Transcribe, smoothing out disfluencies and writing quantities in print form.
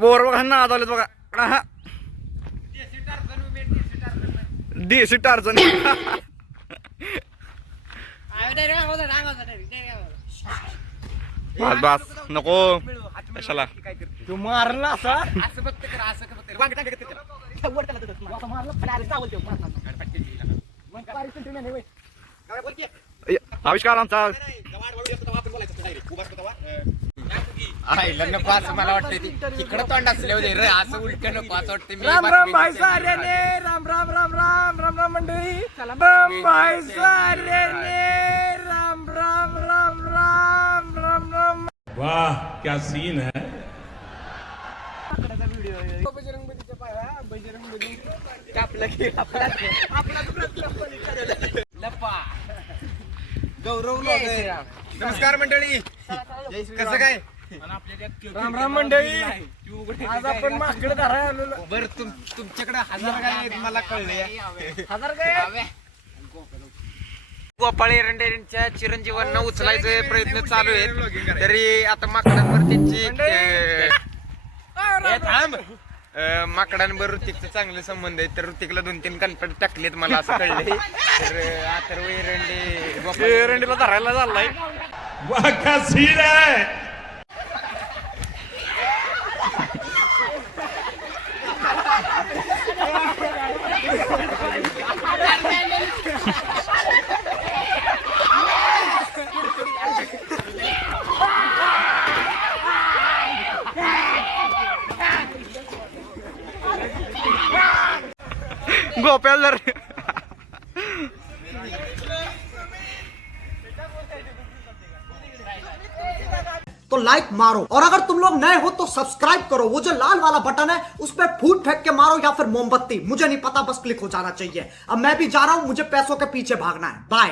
Bore बघा ना आले बघा हा देशी टार्झन बस बस नको कशाला तू मारला असा असं फक्त करा असं फक्त वांग टाका आविष्कार आमचा आईला नको असं मला वाटतं तिकडं तोंड असले होते रे असं उलट नको असं वाटतं मी राम राम भाई साऱ्याने राम राम राम राम राम राम मंडळी राम भाई साऱ्याने राम राम राम राम राम राम वाह क्या सीन है. बजरंगबलीच्या पाया बजरंगबली कापला की आपला लपा गौरव नमस्कार मंडळी कसं काय राम राम मंडळी आज आपण माकडे धरायला आलेलो बर तुमच्याकडे हजार काय आहेत मला कळले हजार काय गोपाळ एरंडेंच्या चिरंजीवांना उचलायचे प्रयत्न चालू आहेत तरी आता माकडांवर त्यांची माकडांवर ऋतिकचे चांगले संबंध आहेत तर ऋतिकला 2-3 कणपट टाकलेत मला असं कळले तर अथर्व एरंडे गोपाळ एरंडीला धरायला चाललाय वाह क्या सीन है. गोप्याला जर तो लाइक मारो और अगर तुम लोग नए हो तो सब्सक्राइब करो। वो जो लाल वाला बटन है उस पर फूट फेंक के मारो या फिर मोमबत्ती, मुझे नहीं पता, बस क्लिक हो जाना चाहिए। अब मैं भी जा रहा हूं, मुझे पैसों के पीछे भागना है। बाय।